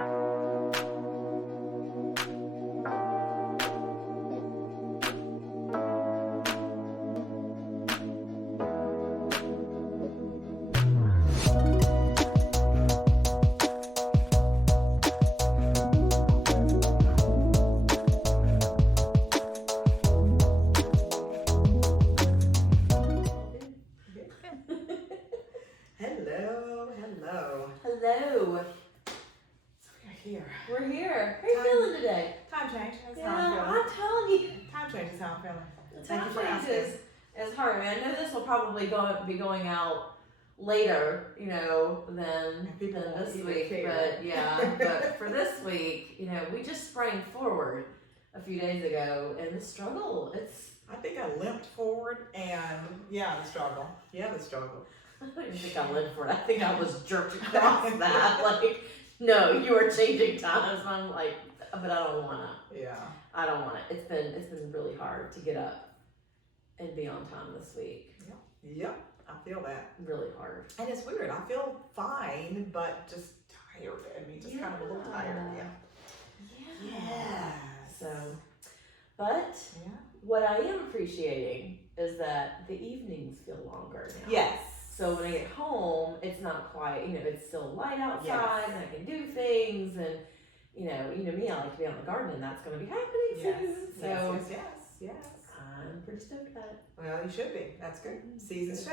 Hello. So we're here. We're here. How are you feeling today? Time change. That's Yeah, how I'm feeling. I'm telling you. Time change is how I'm feeling. Thank you for asking. It's hard. I mean, I know this will probably be going out later, than this week. But yeah, but for this week, we just sprang forward a few days ago, and the struggle. I think I limped forward, and the struggle. Yeah, the struggle. I don't even think I lived for it. I think I was jerked across that. Like, no, you are changing times. And I'm like, but I don't wanna. Yeah. I don't want it. It's been really hard to get up and be on time this week. Yep. I feel that. Really hard. And it's weird. I feel fine, but just tired. I mean, just kind of a little tired. Yeah. So, but what I am appreciating is that the evenings feel longer now. Yes. So when I get home, it's not quite, it's still light outside and I can do things and, me, I like to be on the garden and that's going to be happening soon. So Yes. I'm pretty stoked about it. Well, you should be. That's good. Seasons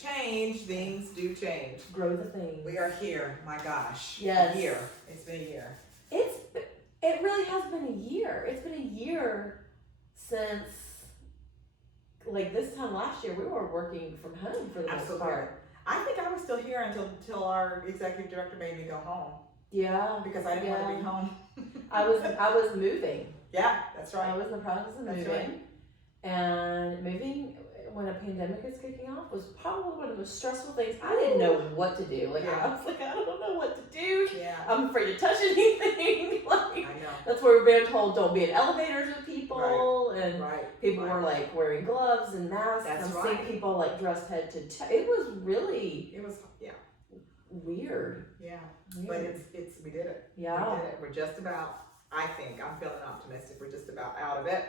change, things do change. Grow the things. We are here, my gosh. Yes. A year. It's been a year. It really has been a year. It's been a year since, like this time last year, we were working from home for the most part. I think I was still here until our executive director made me go home. Yeah. Because I didn't want to be home. I was moving. Yeah, that's right. I was in the process of moving. Right. And moving when a pandemic is kicking off was probably one of the most stressful things. I didn't know what to do. I was like, I don't know what to do. Yeah. I'm afraid to touch anything. I know. That's where we're being told don't be in elevators with people. Right. And people were like wearing gloves and masks. I'm seeing people like dressed head to toe. It was weird. Yeah. But we did it. Yeah. We did it. We're just about, I'm feeling optimistic. We're just about out of it.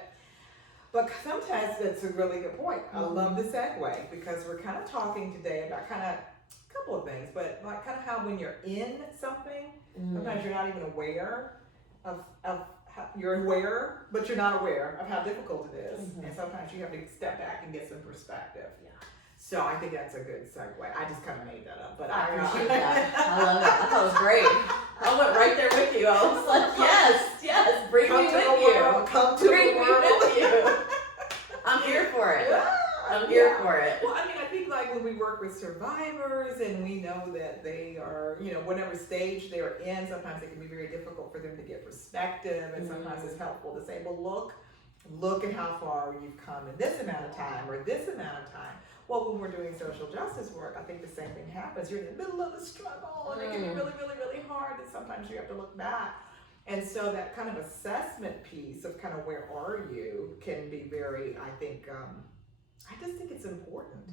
But sometimes that's a really good point. I love the segue because we're kind of talking today about kind of a couple of things, but like kind of how when you're in something, sometimes you're not even aware of how, you're aware, but you're not aware of how difficult it is. And sometimes you have to step back and get some perspective. Yeah. So I think that's a good segue. I just kind of made that up, but I appreciate that. I love it. I thought it was great. I went right there with you. I was like, yes, bring me with you. Come to the world. I'm here for it. I'm here for it. Well, I mean, I think like when we work with survivors and we know that they are, whatever stage they're in, sometimes it can be very difficult for them to get perspective, and sometimes it's helpful to say, well, look at how far you've come in this amount of time or this amount of time. Well, when we're doing social justice work, I think the same thing happens. You're in the middle of the struggle, and it can be really, really, really hard, and sometimes you have to look back. And so that kind of assessment piece of kind of where are you can be very, I think, I just think it's important.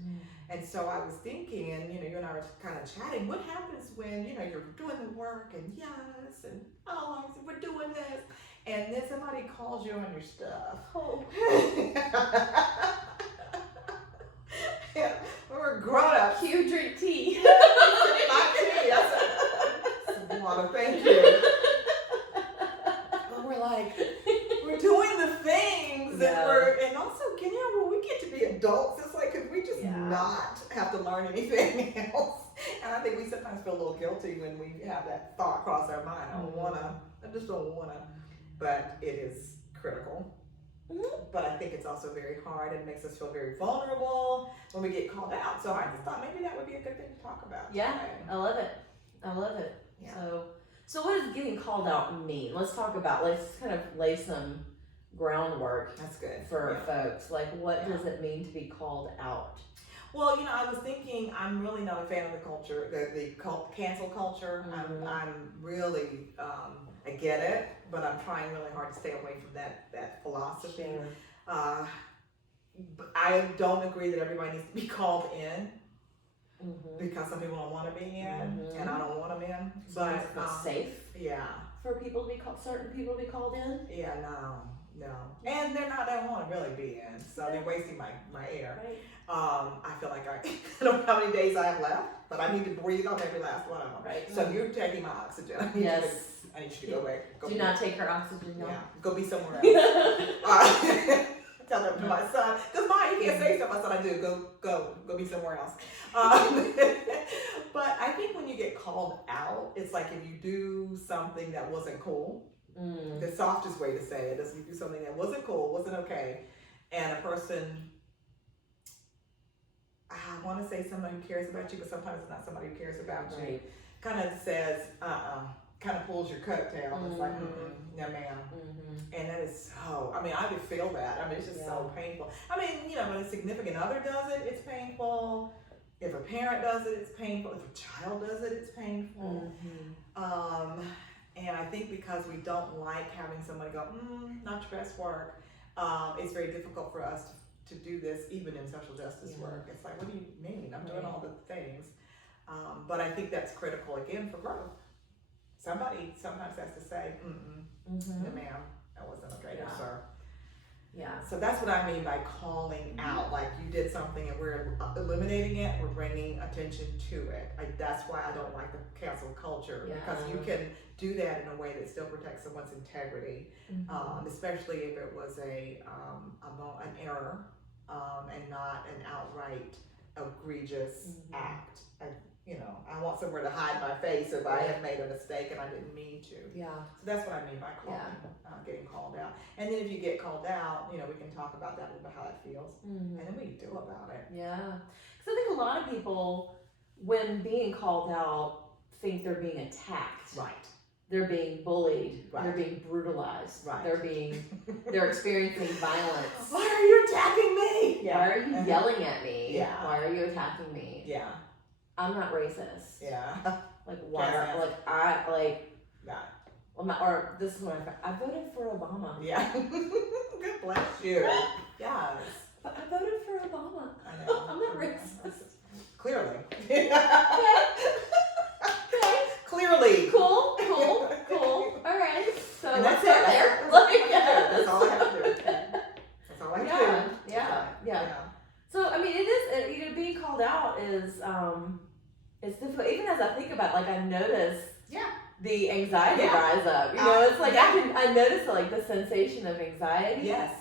And so I was thinking, and you and I were kind of chatting, what happens when, you're doing the work and we're doing this, and then somebody calls you on your stuff. Oh. Yeah, we're grown ups. You drink tea. Not tea. That's a lot of thank you. But we're doing the things, and also, when we get to be adults, it's like, could we just not have to learn anything else? And I think we sometimes feel a little guilty when we have that thought cross our mind. I just don't wanna. But it is critical. But I think it's also very hard and makes us feel very vulnerable when we get called out. So I just thought maybe that would be a good thing to talk about. Yeah, today. I love it. Yeah. So what does getting called out mean? Let's kind of lay some groundwork. That's good. For folks. Like, what does it mean to be called out? Well, I was thinking, I'm really not a fan of the culture, the cancel culture. I'm really, I get it, but I'm trying really hard to stay away from that philosophy. Sure. I don't agree that everybody needs to be called in. because some people don't want to be in, and I don't want them in. But it's safe. Yeah. For people to be called, certain people to be called in. Yeah, no, and they don't want to really be in, so they're wasting my air. Right. I feel like I don't know how many days I have left, but I need to breathe on every last one of them. Right. So you're taking my oxygen. I need you to go away. Do not take her oxygen. No. Yeah, go be somewhere else. Tell them to my son, because he can't say stuff. I said I do. Go be somewhere else. But I think when you get called out, it's like if you do something that wasn't cool. The softest way to say it is you do something that wasn't cool, wasn't okay, and a person, I want to say someone who cares about you, but sometimes it's not somebody who cares about you, kind of says, kind of pulls your coattail. It's like, no ma'am. And that is so, I mean, I could feel that. I mean, it's just so painful. I mean, when a significant other does it, it's painful. If a parent does it, it's painful. If a child does it, it's painful. And I think because we don't like having somebody go, not your best work, it's very difficult for us to do this even in social justice work. It's like, what do you mean? I'm doing all the things. But I think that's critical, again, for growth. Somebody sometimes has to say, no ma'am, that wasn't okay, no sir. Yeah. So that's what I mean by calling out. Like, you did something and we're eliminating it, we're bringing attention to it. That's why I don't like the cancel culture, because you can do that in a way that still protects someone's integrity, especially if it was an error and not an outright egregious act. I want somewhere to hide my face if I have made a mistake and I didn't mean to. Yeah. So that's what I mean by getting called out. And then if you get called out, we can talk about that, a little bit, how that feels, and then we do about it. Yeah. Because I think a lot of people, when being called out, think they're being attacked. Right. They're being bullied. Right. They're being brutalized. Right. They're experiencing violence. Why are you attacking me? Yeah. Why are you yelling at me? Yeah. Why are you attacking me? Yeah. I'm not racist. Yeah. Like, why? Or this is what I voted for Obama. Yeah. God bless you. Yes. But I voted for Obama. I know. I'm not racist. Clearly. Okay. Clearly. Cool. All right. So and let's that's start it. there. That's all I have to do. That's all I have to do. Yeah. So I mean, it is. Being called out is it's difficult. Even as I think about it, like, I notice the anxiety rise up. It's like I notice like the sensation of anxiety. Yes.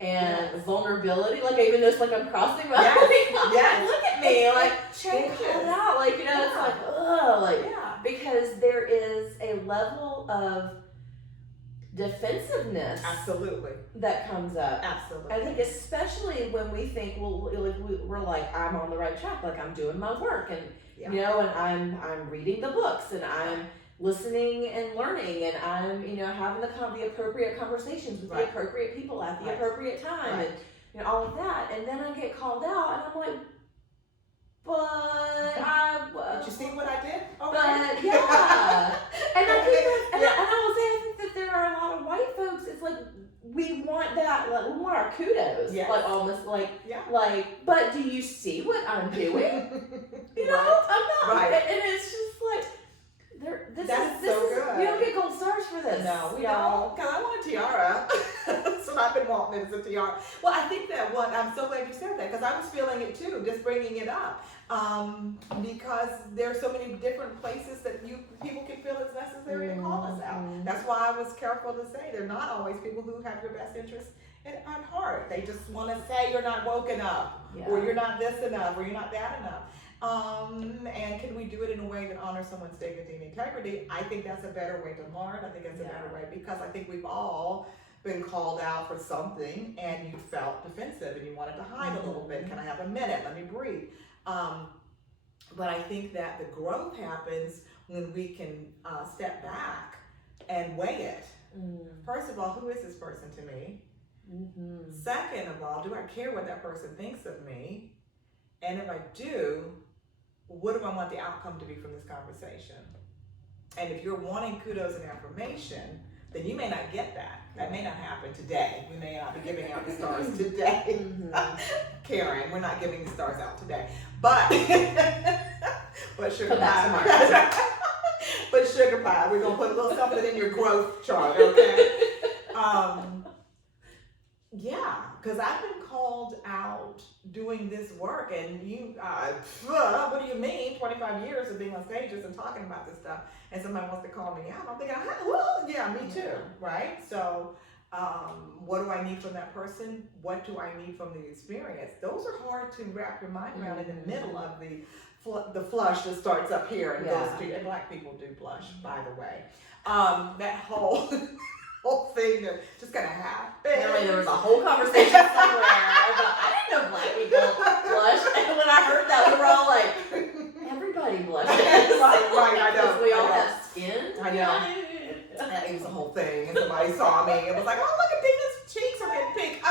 And vulnerability. Like, I even notice like I'm crossing my look at me, like change called out. Like, it's like, because there is a level of defensive-ness that comes up. Absolutely. I think especially when we think, we're like, I'm on the right track, like I'm doing my work, and and I'm reading the books, and I'm listening and learning, and I'm having the appropriate conversations with the appropriate people at the appropriate time, and all of that, and then I get called out, and I'm like, but did you see what I did? But and I think and I will say, I think that there are a lot of white folks. It's like we want that, like, we want our kudos, like almost like But do you see what I'm doing? I'm not, and it's just like this is good. We don't get gold stars for this. No, we don't. Because I want a tiara. So I've been wanting it as a tiara. Well, I think that I'm so glad you said that, because I was feeling it too, just bringing it up. Because there are so many different places that people can feel it's necessary to call us out. That's why I was careful to say they're not always people who have your best interests at heart. They just want to say you're not woke enough, or you're not this enough, or you're not that enough. And can we do it in a way that honors someone's dignity and integrity? I think that's a better way to learn. I think that's a better way, because I think we've all been called out for something and you felt defensive and you wanted to hide a little bit. Can I have a minute? Let me breathe. But I think that the growth happens when we can step back and weigh it. First of all, who is this person to me? Second of all, do I care what that person thinks of me? And if I do, what do I want the outcome to be from this conversation? And if you're wanting kudos and affirmation, then you may not get that. That may not happen today. We may not be giving out the stars today. Karen, we're not giving the stars out today. But sugar pie. But sugar pie, we're gonna put a little something in your growth chart, okay? Yeah, because I've been called out doing this work, and you, what do you mean? 25 years of being on stages and talking about this stuff, and somebody wants to call me out. I'm thinking, well, yeah, me too, right? So, what do I need from that person? What do I need from the experience? Those are hard to wrap your mind around in the middle of the flush that starts up here and goes to, and Black people do blush, by the way. That whole thing that just kind of happened. Apparently there was a whole conversation somewhere about, I didn't know Black people blush, and when I heard that, we were all like, everybody blushes. right, I know. Because we all have skin. I know. It was a whole thing, and somebody saw me and was like, oh, look at Dina's cheeks are getting pink.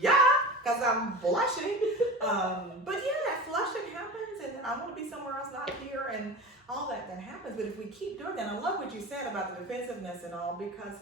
Yeah, because I'm blushing. But yeah, that flushing happens, and then I want to be somewhere else, not here, and all that happens. But if we keep doing that, I love what you said about the defensiveness and all, because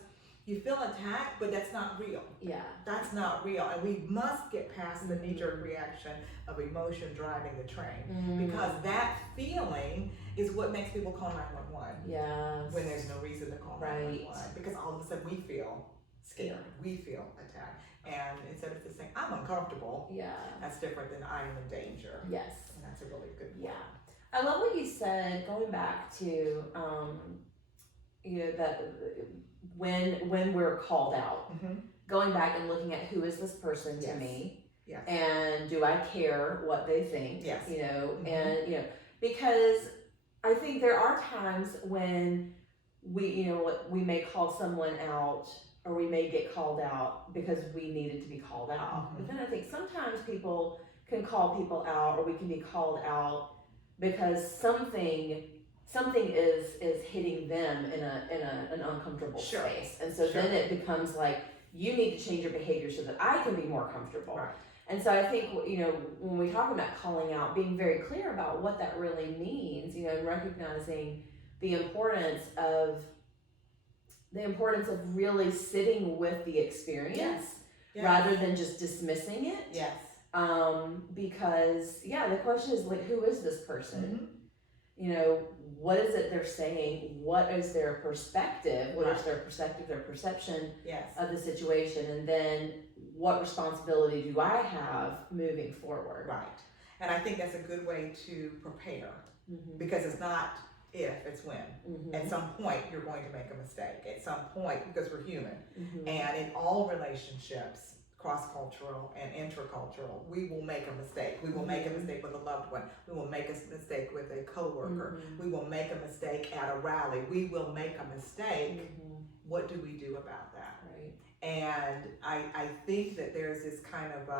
you feel attacked, but that's not real. Yeah. That's not real. And we must get past the knee-jerk reaction of emotion driving the train. Because that feeling is what makes people call 911. Yes. When there's no reason to call 911. Because all of a sudden we feel scared. We feel attacked. And instead of just saying, I'm uncomfortable, that's different than I am in danger. Yes. And that's a really good point. Yeah. I love what you said, going back to, that when we're called out, going back and looking at who is this person to me, and do I care what they think, and because I think there are times when we may call someone out, or we may get called out because we needed to be called out. But then I think sometimes people can call people out, or we can be called out because something is hitting them in an uncomfortable space, and so then it becomes like, you need to change your behavior so that I can be more comfortable. Right. And so I think when we talk about calling out, being very clear about what that really means, and recognizing the importance of really sitting with the experience rather than just dismissing it. Yes. Because the question is, like, who is this person? What is it they're saying? What is their perspective? What is their perspective, their perception of the situation? And then what responsibility do I have moving forward? Right. And I think that's a good way to prepare, because it's not if, it's when. At some point, you're going to make a mistake. At some point, because we're human. And in all relationships, cross-cultural and intercultural, we will make a mistake. We will make a mistake with a loved one. We will make a mistake with a coworker. We will make a mistake at a rally. We will make a mistake. What do we do about that? Right. And I think that there's this kind of,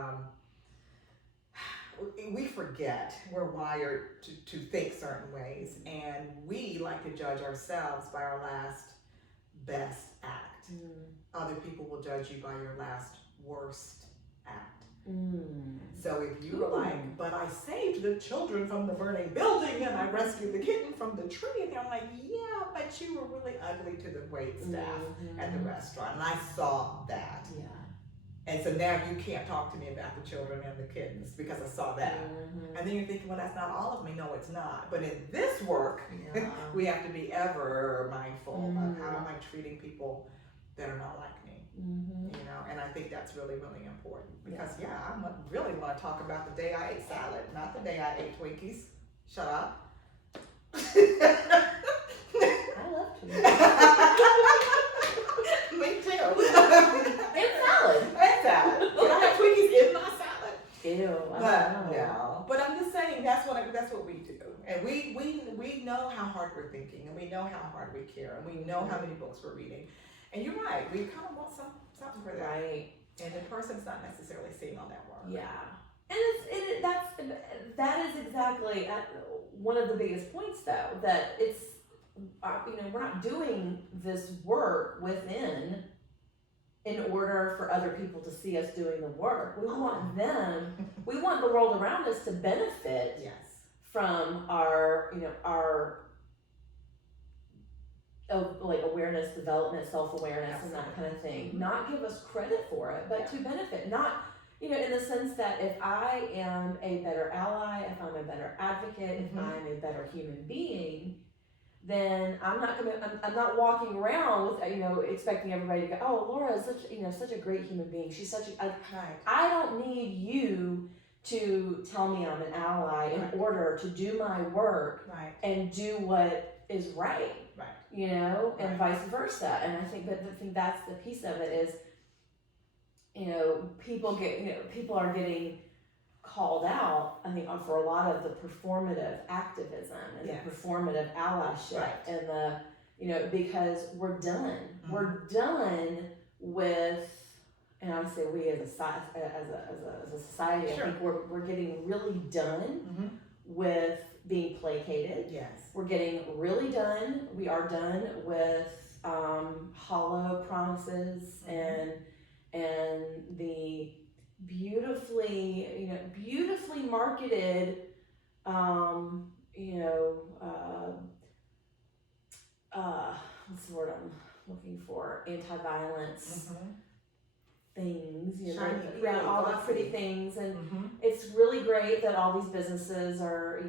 we forget, we're wired to think certain ways, and we like to judge ourselves by our last best act. Other people will judge you by your last worst act. So if you were like, but I saved the children from the burning building and I rescued the kitten from the tree, and I'm like, yeah, but you were really ugly to the wait staff at the restaurant, and I saw that. And so now you can't talk to me about the children and the kittens because I saw that. And then you're thinking, well, that's not all of me. No, it's not. But in this work, we have to be ever mindful of how am I treating people that are not like me. And I think that's really, really important, because I really want to talk about the day I ate salad, not the day I ate Twinkies. Shut up. I love Twinkies. Me too. And salad. And salad. Can I have Twinkies in my salad? Ew. But no. But I'm just saying that's what we do, and we know how hard we're thinking, and we know how hard we care, and we know how many books we're reading. And you're right, we kind of want something for that. Right. And the person's not necessarily seeing all that work. Yeah. And that is exactly one of the biggest points, though, that it's, we're not doing this work within in order for other people to see us doing the work. We want we want the world around us to benefit from our like awareness, development, self-awareness, and that kind of thing. Not give us credit for it, but to benefit. Not, in the sense that if I am a better ally, if I'm a better advocate, if I'm a better human being, then I'm not walking around with, expecting everybody to go, oh, Laura is such a great human being. She's I don't need you to tell me I'm an ally in order to do my work and do what is right. And vice versa. And I think that's the piece of it is, people are getting called out, I think, for a lot of the performative activism and the performative allyship and the, because we're done. We're done with, and I would say we as a society, I think we're getting really done with being placated. We're getting really done. We are done with hollow promises and the beautifully marketed, what's the word I'm looking for? Anti-violence things, all the pretty things, and it's really great that all these businesses are,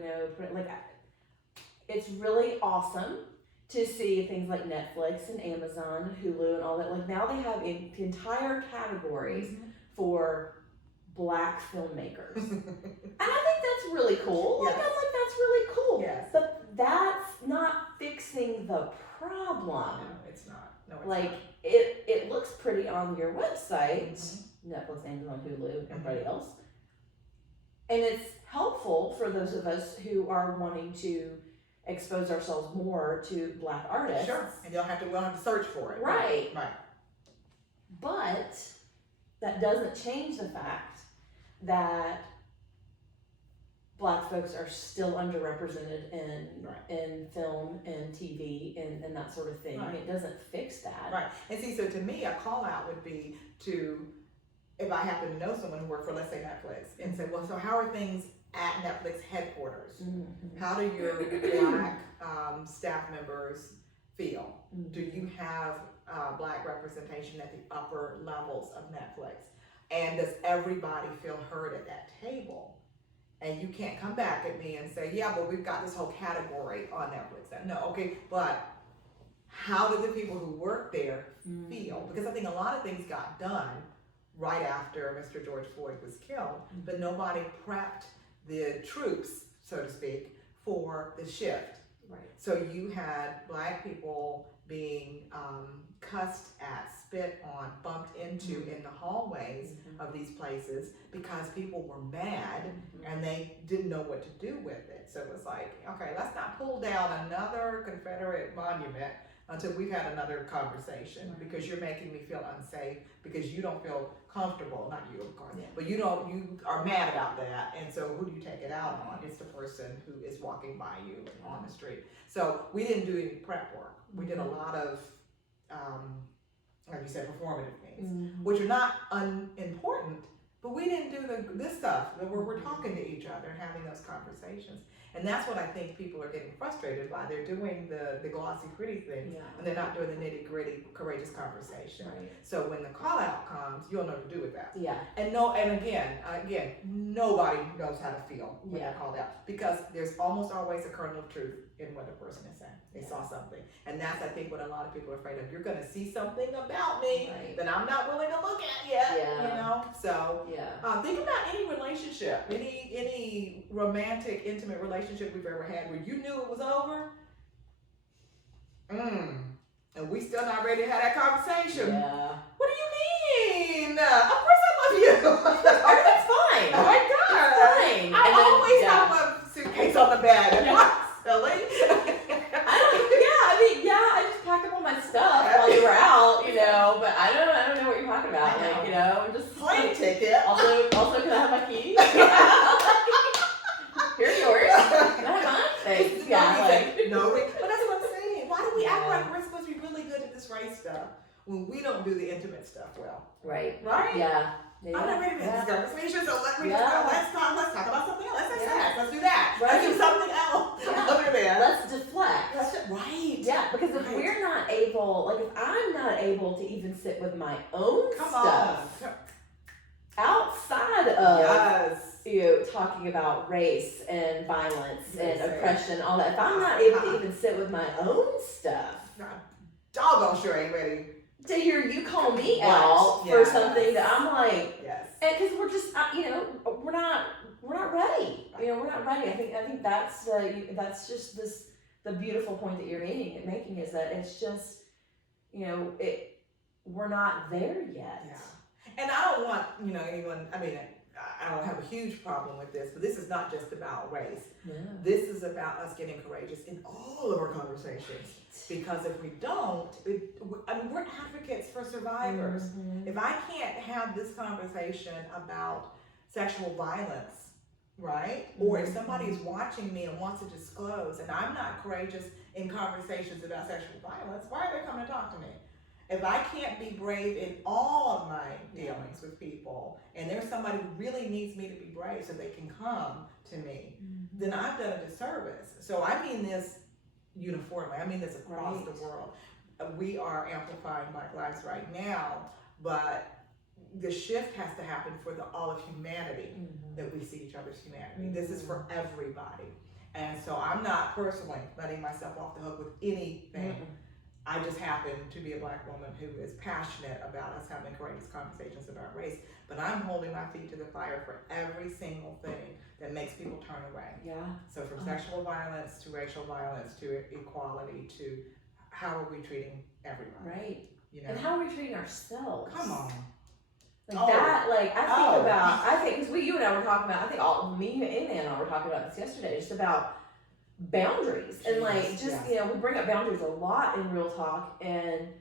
it's really awesome to see things like Netflix and Amazon, Hulu, and all that. Like now they have entire categories for Black filmmakers, and I think that's really cool. Like I'm like, that's really cool. But that's not fixing the problem. No, it's not. No, it's like not. It looks pretty on your website, Netflix, Amazon, Hulu, everybody else, and it's helpful for those of us who are wanting to expose ourselves more to Black artists. Sure, and we'll have to search for it. Right. Right. But that doesn't change the fact that Black folks are still underrepresented in film and TV and that sort of thing. I mean, it doesn't fix that. Right. And see, so to me, a call out would be to, if I happen to know someone who worked for, let's say, Netflix, and say, well, so how are things at Netflix headquarters? How do your Black staff members feel? Do you have Black representation at the upper levels of Netflix? And does everybody feel heard at that table? And you can't come back at me and say, yeah, but we've got this whole category on Netflix. No, okay, but how do the people who work there feel? Because I think a lot of things got done right after Mr. George Floyd was killed, but nobody prepped the troops, so to speak, for the shift. Right. So you had Black people being cussed at, spit on, bumped into in the hallways of these places because people were mad and they didn't know what to do with it. So it was like, okay, let's not pull down another Confederate monument until we've had another conversation because you're making me feel unsafe because you don't feel comfortable, not you of course, but you are mad about that, and so who do you take it out on? It's the person who is walking by you on the street. So we didn't do any prep work. We did a lot of, like you said, performative things, which are not unimportant, but we didn't do this stuff where we're talking to each other and having those conversations. And that's what I think people are getting frustrated by. They're doing the glossy, pretty things, and they're not doing the nitty gritty, courageous conversation. Right. So when the call out comes, you'll know what to do with that. Yeah. And again, nobody knows how to feel when they're called out because there's almost always a kernel of truth in what the person is saying. They saw something, and that's I think what a lot of people are afraid of. You're going to see something about me that I'm not willing to look at yet. So think about any relationship, any romantic, intimate relationship we've ever had where you knew it was over, and we still not ready to have that conversation. What do you mean? Of course I love you. That's fine. Oh my God. That's fine. I always have a suitcase on the bed. Am I silly? I just packed up all my stuff while you were out, but I don't know what you're talking about. I'm just plane ticket. Also, can I have my keys? Here's yours. Can I have mine? Thanks. But that's what I'm saying. Why do we act like we're supposed to be really good at this race stuff when we don't do the intimate stuff well? Right. Right? Yeah. Yeah. I'm not ready to have this conversation, so let's talk about something else. Let's have Yeah. sex. Let's do that. Right. Let's do something else. Yeah. Other than Let's deflect. right. Yeah, because if Right. we're not able, like if I'm not able to even sit with my own Come stuff on. outside of Yes. talking about race and violence and Listen. oppression, all that, if I'm not able to even sit with my own stuff, Doggone sure ain't ready. to hear you call me Right. out for Yes. something that I'm like, Yes. and because we're just, we're not ready. We're not ready. I think that's just the beautiful point that you're making is that it's just, we're not there yet. Yeah. And I don't want, anyone, I don't have a huge problem with this, but this is not just about race. No. This is about us getting courageous in all of our conversations. Because if we don't, we're advocates for survivors. Mm-hmm. If I can't have this conversation about sexual violence, right? Or if somebody is watching me and wants to disclose, and I'm not courageous in conversations about sexual violence, why are they coming to talk to me? If I can't be brave in all of my dealings with people, and there's somebody who really needs me to be brave so they can come to me, then I've done a disservice. So I mean this uniformly. I mean this across the world. We are amplifying Black lives right now, but the shift has to happen for all of humanity, that we see each other's humanity. This is for everybody. And so I'm not personally letting myself off the hook with anything. I just happen to be a Black woman who is passionate about us having courageous conversations about race, but I'm holding my feet to the fire for every single thing that makes people turn away. Yeah. So from sexual violence to racial violence to equality to how are we treating everyone? Right. You know? And how are we treating ourselves? Come on. I think, because you and I were talking about, me and Anna were talking about this yesterday, just about boundaries. And we bring up boundaries a lot in Real Talk, and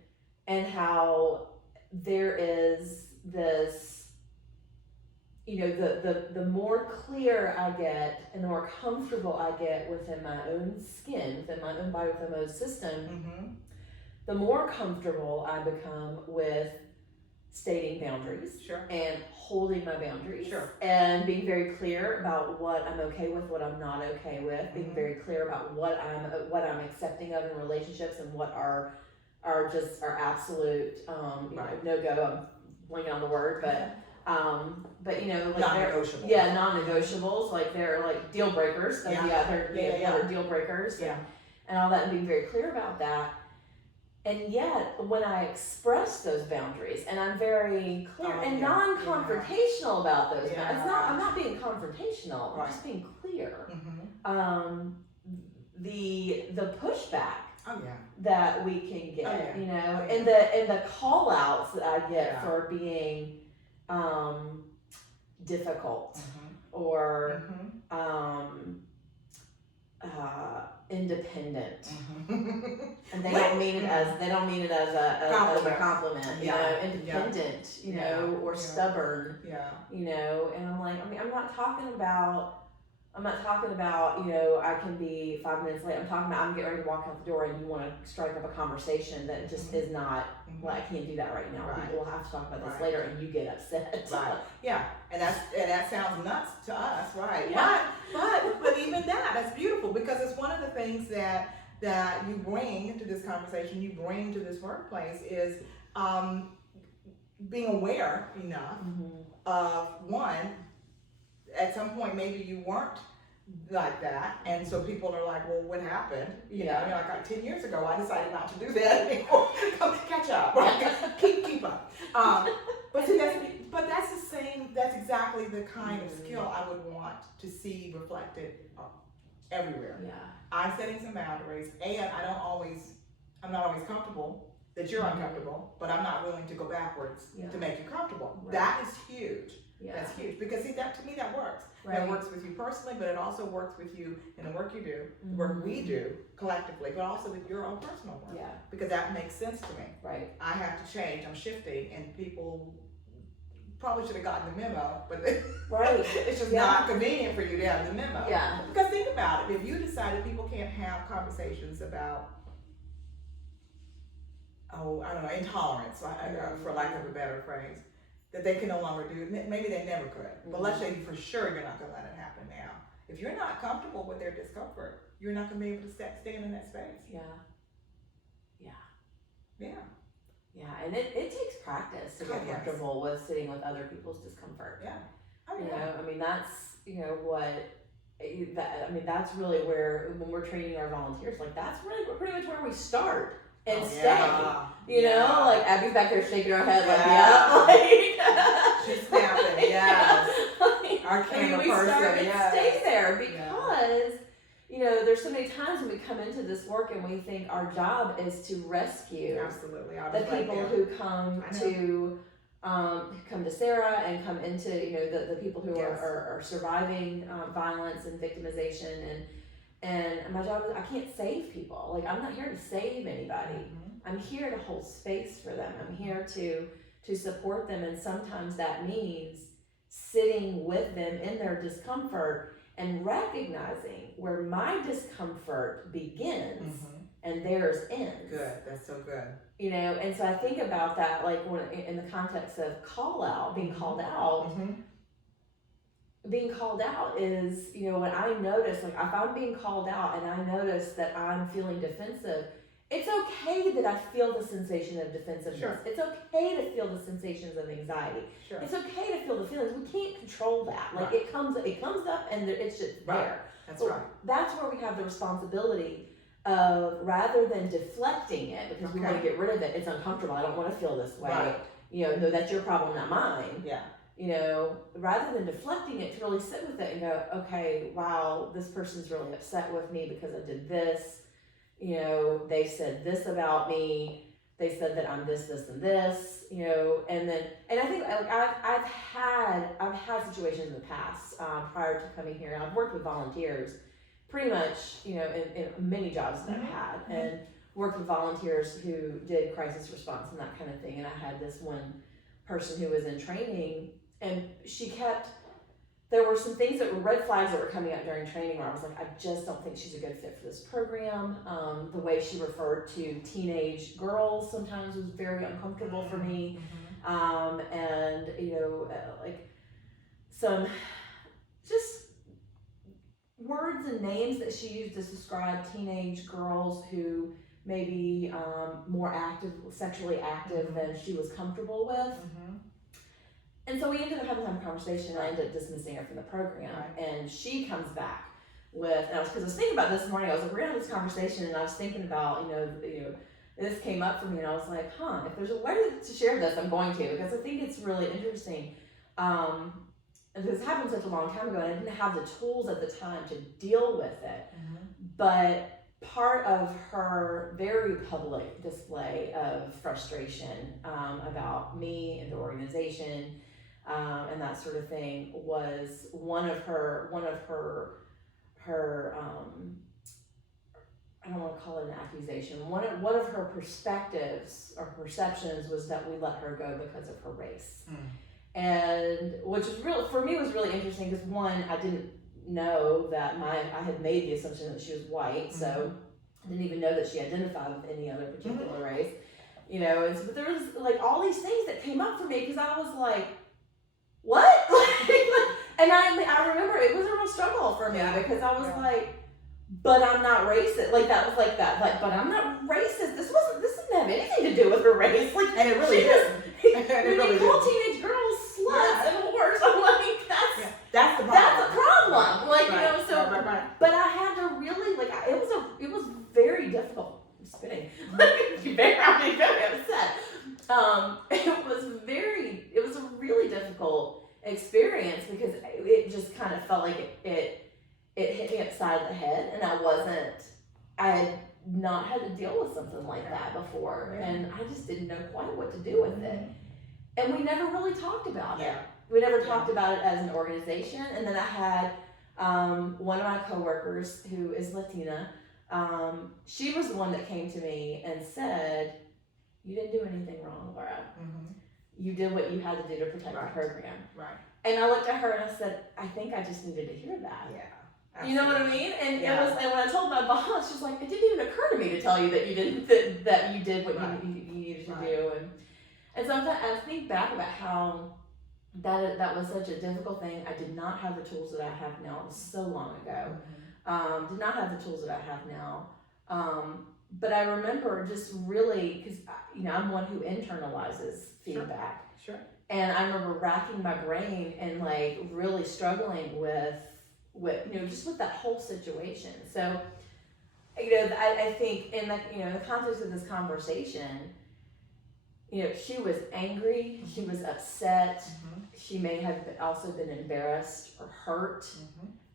how there is this, the more clear I get and the more comfortable I get within my own skin, within my own body, within my own system, the more comfortable I become with stating boundaries and holding my boundaries and being very clear about what I'm okay with, what I'm not okay with, being very clear about what I'm accepting of in relationships and what are just our absolute no-go. I'm blanking on the word, but non-negotiables. Non-negotiables, like they're like deal breakers. They're deal breakers. And all that, and being very clear about that. And yet, when I express those boundaries, and I'm very clear and non-confrontational about those, I'm not being confrontational. I'm just being clear. The pushback that we can get, and the call outs that I get for being difficult or independent, and they don't mean it as a compliment, independent, or stubborn, and I'm like, I'm not talking about, I can be 5 minutes late. I'm talking about I'm getting ready to walk out the door and you want to strike up a conversation that just is not, I can't do that right now. We'll have to talk about this later, and you get upset. And that sounds nuts to us, right? Yeah. But even that's beautiful, because it's one of the things that you bring to this conversation, you bring to this workplace is being aware enough of, one, at some point maybe you weren't like that, and so people are like, well, what happened? You know, like 10 years ago I decided not to do that anymore. Catch up, right? keep up. But that's the same. That's exactly the kind of skill I would want to see reflected everywhere. I'm setting some boundaries, and I'm not always comfortable that you're uncomfortable, but I'm not willing to go backwards to make you comfortable. That is huge. That's huge, because to me that works. That works with you personally, but it also works with you in the work you do, the work we do collectively, but also with your own personal work. Because that makes sense to me. I have to change. I'm shifting, and people probably should have gotten the memo, but it's just not convenient for you to have the memo. Because think about it. If you decided people can't have conversations about, I don't know, intolerance, for lack of a better phrase, that they can no longer do. Maybe they never could, but let's say for sure you're not going to let it happen now. If you're not comfortable with their discomfort, you're not going to be able to stand in that space. Yeah. Yeah. And it takes practice to get comfortable with sitting with other people's discomfort. Yeah. You know, I mean, that's, you know, that's really where, when we're training our volunteers, like, that's really pretty much where we start and stay. You know, like, Abby's back there shaking her head, like, she's snapping, our camera we start person, and stay there because, you know, there's so many times when we come into this work and we think our job is to rescue the people who come to SARA and come into, you know, the people who are surviving violence and victimization, and my job is, I can't save people. Like, I'm not here to save anybody. I'm here to hold space for them. I'm here to support them, and sometimes that means sitting with them in their discomfort and recognizing where my discomfort begins and theirs ends. Good, that's so good. You know, and so I think about that, like, when in the context of call out, being called out. Being called out is, you know, when I notice, like, if I'm being called out and I notice that I'm feeling defensive, it's okay that I feel the sensation of defensiveness. Sure. It's okay to feel the sensations of anxiety. Sure. It's okay to feel the feelings. We can't control that. Like, it comes up and it's just there. That's but that's where we have the responsibility of, rather than deflecting it, because we want to get rid of it, it's uncomfortable, I don't want to feel this way. You know, no, that's your problem, not mine. You know, rather than deflecting it, to really sit with it and go, okay, wow, this person's really upset with me because I did this. You know, they said this about me. They said that I'm this, and this. You know, and I think, like, I've had situations in the past prior to coming here, and I've worked with volunteers, pretty much, you know, in many jobs that I've had, and worked with volunteers who did crisis response and that kind of thing. And I had this one person who was in training, and there were some things that were red flags that were coming up during training where I was like, I just don't think she's a good fit for this program. The way she referred to teenage girls sometimes was very uncomfortable for me. And, you know, like, some just words and names that she used to describe teenage girls who may be more sexually active than she was comfortable with. And so we ended up having a conversation, and I ended up dismissing her from the program. And she comes back with, and because I was thinking about this morning, I was like, we're gonna have this conversation, and I was thinking about, you know, this came up for me, and I was like, if there's a way to share this, I'm going to, because I think it's really interesting. And this happened such a long time ago, and I didn't have the tools at the time to deal with it. But part of her very public display of frustration about me and the organization, and that sort of thing, was one of her I don't want to call it an accusation. One of her perspectives or perceptions was that we let her go because of her race. And which is for me was really interesting, because one, I didn't know that I had made the assumption that she was white, so I didn't even know that she identified with any other particular race. You know, but there was, like, all these things that came up for me, because I was like, what? And I remember it was a real struggle for me, because I was like, but I'm not racist. Like, that was like that. Like, but I'm not racist. This didn't have anything to do with her race. Like, and it really didn't. When you call teenage girls sluts and whores, I'm like, that's the problem. That's a problem. Like, you know, so. But I had to really, like, it was very difficult. I'm spitting. Very upset. It was a really difficult experience, because it just kind of felt like it hit me upside the head, and I had not had to deal with something like that before, and I just didn't know quite what to do with it. And we never really talked about it. We never talked about it as an organization. And then I had one of my coworkers who is Latina. She was the one that came to me and said, "You didn't do anything wrong, Laura. You did what you had to do to protect the program." And I looked at her and I said, "I think I just needed to hear that." You know what I mean? And it was, and when I told my boss, she's like, "It didn't even occur to me to tell you that you didn't that you did what you needed to do." And so I think back about how that was such a difficult thing. I did not have the tools that I have now. It was so long ago. Did not have the tools that I have now. But I remember just really, because I'm one who internalizes feedback. Sure. And I remember racking my brain and like really struggling with just with that whole situation. So, I think in the context of this conversation, she was angry, she was upset, she may have also been embarrassed or hurt.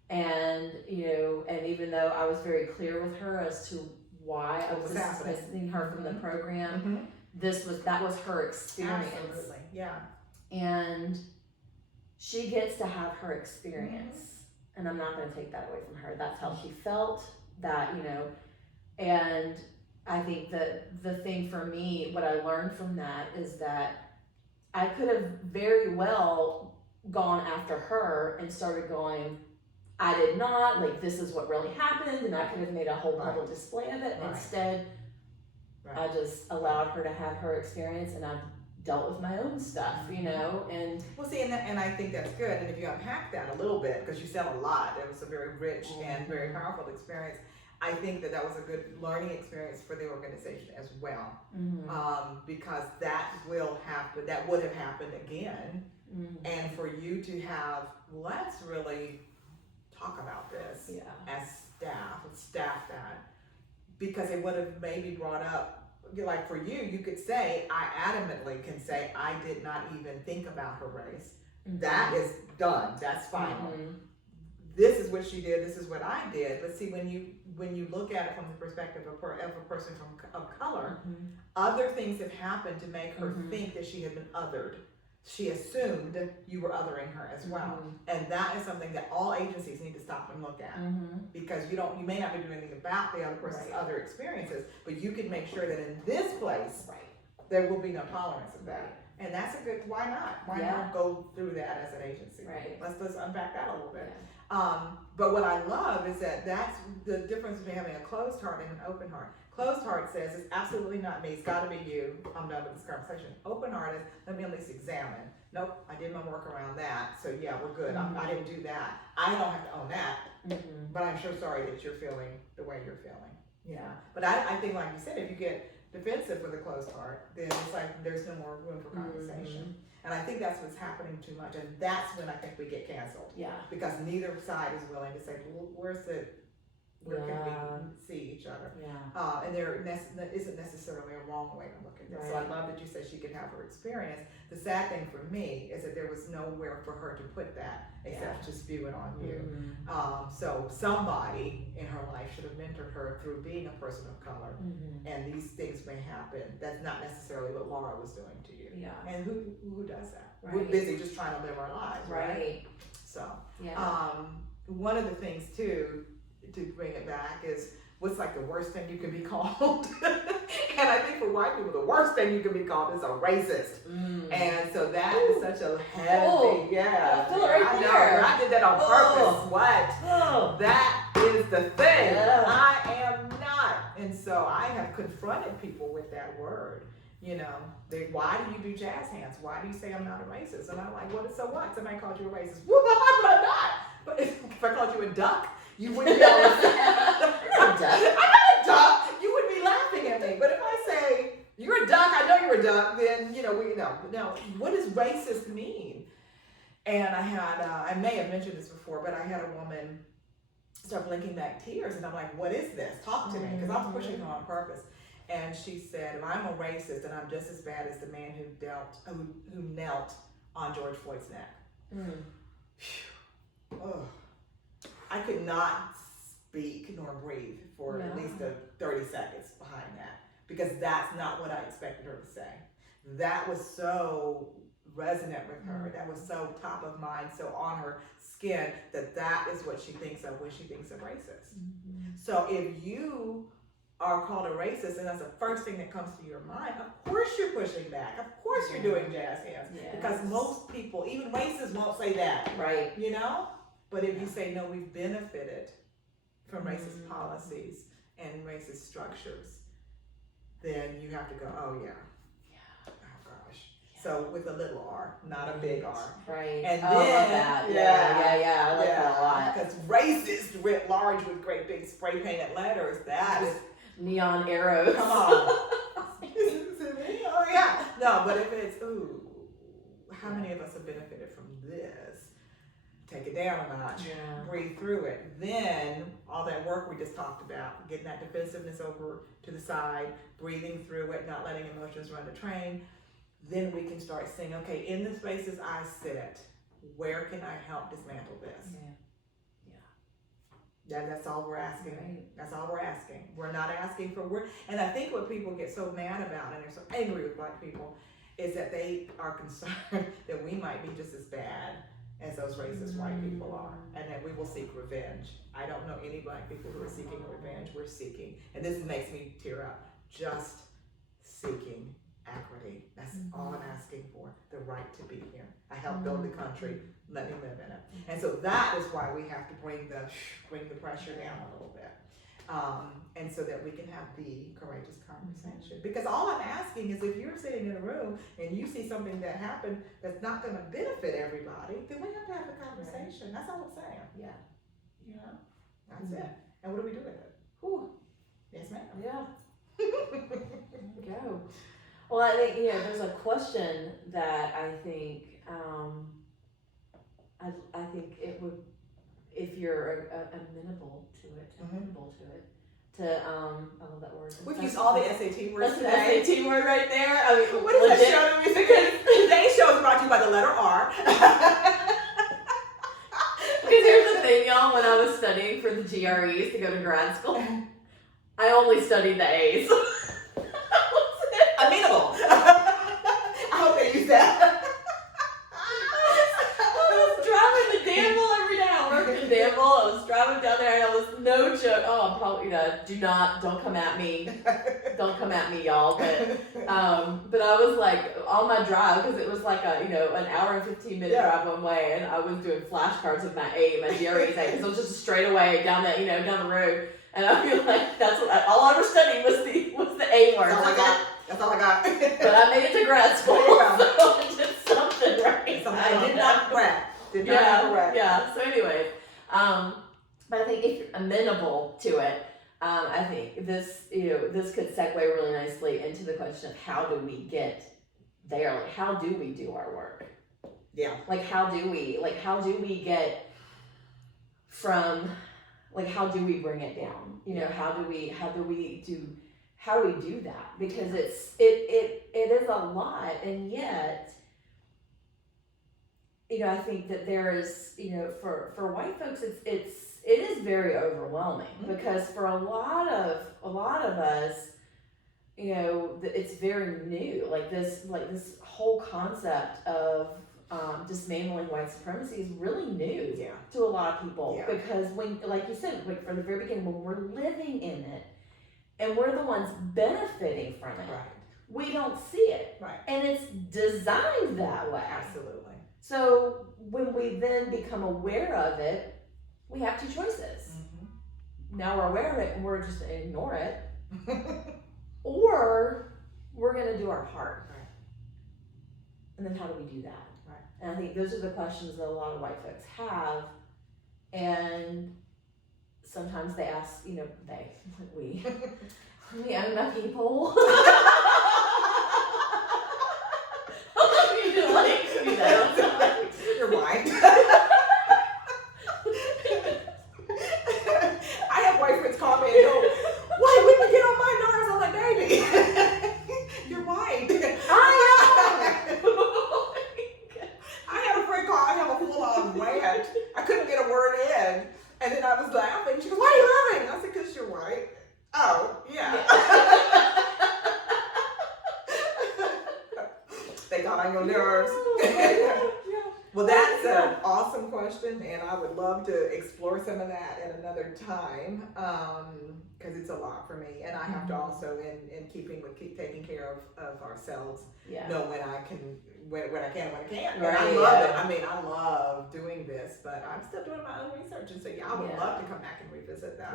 And, and even though I was very clear with her as to why I was dismissing her from the program, that was her experience. Absolutely, yeah. And she gets to have her experience, and I'm not going to take that away from her. That's how she felt, and I think that the thing for me, what I learned from that is that I could have very well gone after her and started going, I did not, like, this is what really happened, and I could have made a whole public display of it. Instead, I just allowed her to have her experience, and I dealt with my own stuff, and well, see, and I think that's good. And if you unpack that a little bit, because you said a lot, it was a very rich and very powerful experience. I think that was a good learning experience for the organization as well, because that will happen. That would have happened again, and for you to have, let's really talk about this as staff that, because it would have maybe brought up. Like for you could say, I adamantly can say, I did not even think about her race. That is done. That's final. This is what she did. This is what I did. But see, when you look at it from the perspective of a person of color, other things have happened to make her think that she had been othered. She assumed you were othering her as well. And that is something that all agencies need to stop and look at, because you may not be doing anything about the other person's other experiences, but you can make sure that in this place, there will be no tolerance of that. And that's a good, why not? Why not go through that as an agency? Let's unpack that a little bit. But what I love is that that's the difference between having a closed heart and an open heart. Closed heart says, it's absolutely not me, it's gotta be you, I'm done with this conversation. Open heart is, let me at least examine. Nope, I did my work around that, so yeah, we're good. I didn't do that. I don't have to own that, but I'm sure sorry that you're feeling the way you're feeling. Yeah, but I think, like you said, if you get defensive with a closed heart, then it's like there's no more room for conversation. And I think that's what's happening too much, and that's when I think we get canceled. Because neither side is willing to say, well, where can we see each other? And there isn't necessarily a wrong way to look at this. So I love that you said she could have her experience. The sad thing for me is that there was nowhere for her to put that except to spew it on you. So somebody in her life should have mentored her through being a person of color. And these things may happen. That's not necessarily what Laura was doing to you. And who does that? We're busy just trying to live our lives, right? So one of the things too, to bring it back, is what's like the worst thing you can be called. And I think for white people, the worst thing you can be called is a racist. And so that is such a heavy, I know, I did that on purpose. What? That is the thing. I am not. And so I have confronted people with that word. Why do you do jazz hands? Why do you say I'm not a racist? And I'm like, so what? Somebody called you a racist. Well, I'm not. But if I called you a duck, you wouldn't be able to say, I'm not a duck. You wouldn't be laughing at me. But if I say, you're a duck, I know you're a duck, then, we know. Now, what does racist mean? And I had, I may have mentioned this before, but I had a woman start blinking back tears. And I'm like, what is this? Talk to me. Because I was pushing her on purpose. And she said, if I'm a racist, then I'm just as bad as the man who knelt on George Floyd's neck. I could not speak nor breathe for at least 30 seconds behind that, because that's not what I expected her to say. That was so resonant with her. That was so top of mind, so on her skin, that is what she thinks of when she thinks of racist. So if you are called a racist and that's the first thing that comes to your mind, of course you're pushing back. Of course you're doing jazz hands. Because most people, even racists, won't say that. Right. But if you say, no, we've benefited from racist policies and racist structures, then you have to go, oh yeah. Oh gosh. So with a little R, not a big R. Right. And I love then, that. Yeah. I like that a lot. Because racist writ large with great big spray painted letters, that is neon arrows. come on. Oh yeah. No, but if it's how many of us have benefited from this? Take it down a notch. Breathe through it. Then all that work we just talked about, getting that defensiveness over to the side, breathing through it, not letting emotions run the train. Then we can start saying, okay, in the spaces I sit, where can I help dismantle this? That's all we're asking. Right. That's all we're asking. We're not asking for and I think what people get so mad about and they're so angry with Black people is that they are concerned that we might be just as bad as those racist white people are, and that we will seek revenge. I don't know any Black people who are seeking revenge. We're seeking, and this makes me tear up, just seeking equity. That's all I'm asking for, the right to be here. I helped build the country, let me live in it. And so that is why we have to bring the pressure down a little bit. And so that we can have the courageous conversation. Because all I'm asking is if you're sitting in a room and you see something that happened that's not going to benefit everybody, then we have to have a conversation. That's all I'm saying. Yeah. You know? That's it. And what do we do with it? Whew. Yes, ma'am. Yeah. There we go. Well, I think, there's a question that I think, I think it would, if you're amenable to it, I love that word. We've used all the SAT words That's today. an SAT word right there. I mean, What is that show to me? Because today's show is brought to you by the letter R. Because here's the thing, y'all, when I was studying for the GREs to go to grad school, I only studied the A's. Amenable. I hope they use that. I was driving to Danville every day. I worked in Danville. I was driving down there, and I was no joke. Oh, I'm probably don't come at me. Don't come at me, y'all. But I was like on my drive because it was like an hour and 15-minute drive one way, and I was doing flashcards with my GREs because it was just a straight away down that down the road. And I feel like that's what all I ever studied was the A word. That's all I got. But I made it to grad school, so I did something right. I did not rap. Yeah. So anyways, but I think if you're amenable to it, I think this could segue really nicely into the question of how do we get there? Like, how do we do our work? Yeah. Like, how do we get from, like, how do we bring it down? How do we do that? Because it is a lot, and yet, I think that there is, for white folks, it is very overwhelming because for a lot of us, it's very new. Like this whole concept of dismantling white supremacy is really new to a lot of people because when, like you said, like from the very beginning, when we're living in it and we're the ones benefiting from it, we don't see it, and it's designed that way. Absolutely. So when we then become aware of it, we have two choices. Now we're aware of it and we're just going to ignore it, or we're going to do our part. And then how do we do that? And I think those are the questions that a lot of white folks have, and sometimes they ask, we own my people. You're white. I have white friends call me and go, "Why women get on my nerves?" I'm like, "Baby, you're white." I had a friend call. I have a full-on rant. I couldn't get a word in, and then I was laughing. She goes, "Why are you laughing?" I said, "'Cause you're white." Oh, yeah. They got on your nerves. Well, that's an awesome question, and I would love to explore some of that at another time because it's a lot for me, and I have to also, in keeping with taking care of ourselves, know when I can, when I can, when I can't. And I love it. I mean, I love doing this, but I'm still doing my own research, and so I would love to come back and revisit that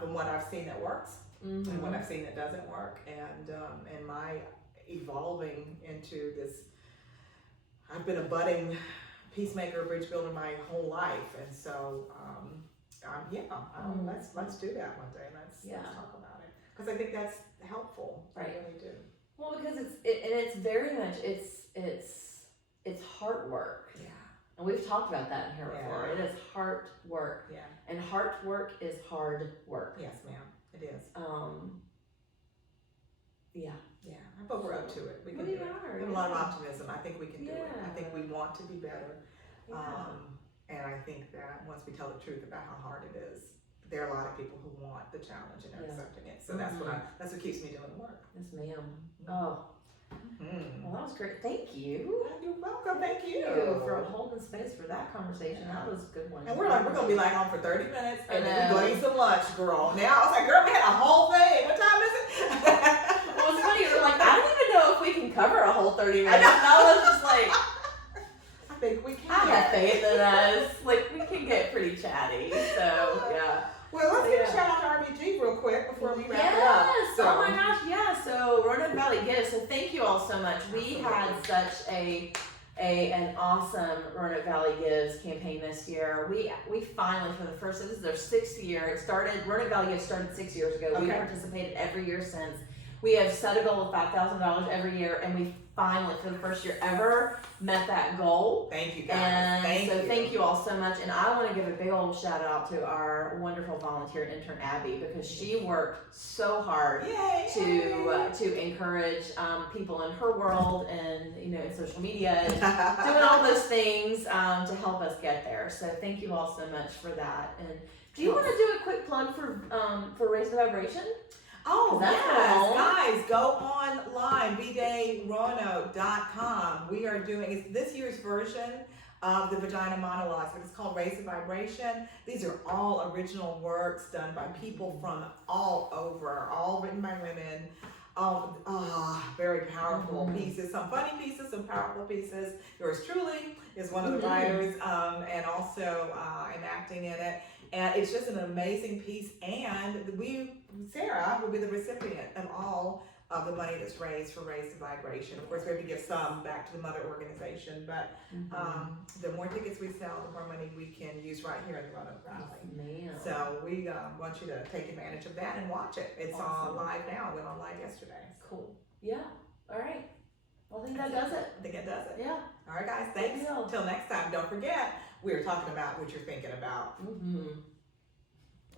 from what I've seen that works and what I've seen that doesn't work, and my evolving into this I've been a budding peacemaker, bridge builder my whole life, and so let's do that one day. Let's talk about it, because I think that's helpful. Right. I really do. Well, because it's very much it's heart work. Yeah. And we've talked about that in here before. Yeah. It is heart work. Yeah. And heart work is hard work. Yes, ma'am. It is. Yeah. Yeah. But we're up to it. We can We do it. are, We have a lot of optimism. I think we can do it. Yeah. I think we want to be better. Yeah. And I think that once we tell the truth about how hard it is, there are a lot of people who want the challenge and are accepting it. So that's what keeps me doing the work. Yes, ma'am. Oh. Well, that was great. Thank you. You're welcome. Thank you for holding space for that conversation. That was a good one. And we're gonna be like on for 30 minutes, and then I we're gonna eat some lunch, girl. Now I was like, girl, we had a whole thing. What time is it? Well, it's funny. We're like, I don't even know if we can cover a whole 30 minutes. And I was just like, I think we can. I have faith in us. Like, we can get pretty chatty. So yeah. Well, let's give a shout out to RBG real quick before we wrap it up. So. Oh my gosh, yeah. So Roanoke Valley Gives. So thank you all so much. We had such an awesome Roanoke Valley Gives campaign this year. We finally, for the first, this is their 6th year. Roanoke Valley Gives started 6 years ago. Okay. We participated every year since. We have set a goal of $5,000 every year, and we finally, for the first year ever, met that goal. Thank you, guys. And thank you all so much. And I want to give a big old shout out to our wonderful volunteer intern Abby, because she worked so hard to encourage people in her world and in social media and doing all those things to help us get there. So thank you all so much for that. And do you want to do a quick plug for Raise the Vibration? Oh, yes, guys, go online, bdayroanoke.com. We are doing, it's this year's version of the Vagina Monologues, but it's called Raise the Vibration. These are all original works done by people from all over, all written by women. Very powerful pieces, some funny pieces, some powerful pieces. Yours truly is one of the writers, and also enacting in it. And it's just an amazing piece, and Sarah will be the recipient of all of the money that's raised for Raise the Vibration. Of course, we have to give some back to the mother organization, but the more tickets we sell, the more money we can use right here in the Roanoke Valley. Yes, so we want you to take advantage of that and watch it. It's on live now. It went on live yesterday. Cool. Yeah. All right. Well, I think that does it. I think it does it. Yeah. All right, guys. Thanks. Till next time. Don't forget, we're talking about what you're thinking about.